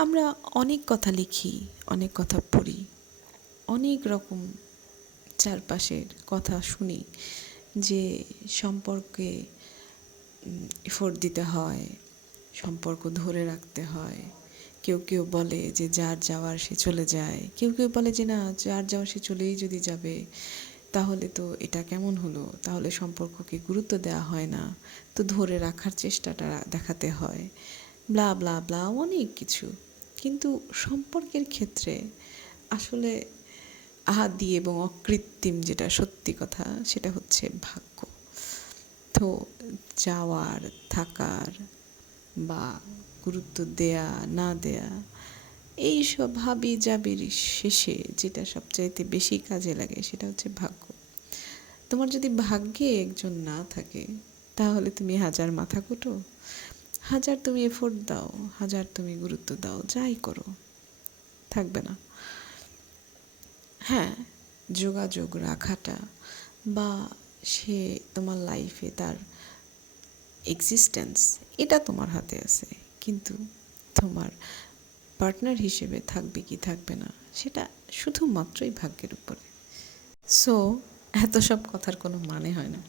আমরা অনেক কথা লিখি, অনেক কথা পড়ি, অনেক রকম চারপাশের কথা শুনি যে সম্পর্কে এফোর্ট দিতে হয়, সম্পর্ক ধরে রাখতে হয়। কেউ কেউ বলে যে যার যাওয়ার সে চলে যায়। কেউ কেউ বলে যে না, যার যাওয়ার সে চলেই যদি যাবে, তাহলে তো এটা কেমন হলো? তাহলে সম্পর্ককে গুরুত্ব দেওয়া হয় না। তো ধরে রাখার চেষ্টাটা দেখাতে হয়। ব্লা ব্লা ব্লা, অনেক কিছু। কিন্তু সম্পর্কের ক্ষেত্রে আসলে আহাদি এবং অকৃত্রিম যেটা সত্যি কথা, সেটা হচ্ছে ভাগ্য। তো যাওয়ার, থাকার বা গুরুত্ব দেয়া, না দেয়া, এই সব হাবি জাবির শেষে যেটা সবচাইতে বেশি কাজে লাগে, সেটা হচ্ছে ভাগ্য। তোমার যদি ভাগ্যে একজন না থাকে, তাহলে তুমি হাজার মাথা কুটো হাজার তুমি এফোর্ট দাও, হাজার তুমি গুরুত্ব দাও, যাই করো, থাকবে না। হ্যাঁ যোগাযোগ রাখাটা বা সে তোমার লাইফে তার এক্সিস্টেন্স এটা তোমার হাতে আছে। কিন্তু তোমার পার্টনার হিসেবে থাকবে কি থাকবে না, সেটা শুধুমাত্রই ভাগ্যের উপরে। সো এত সব কথার কোনো মানে হয় না।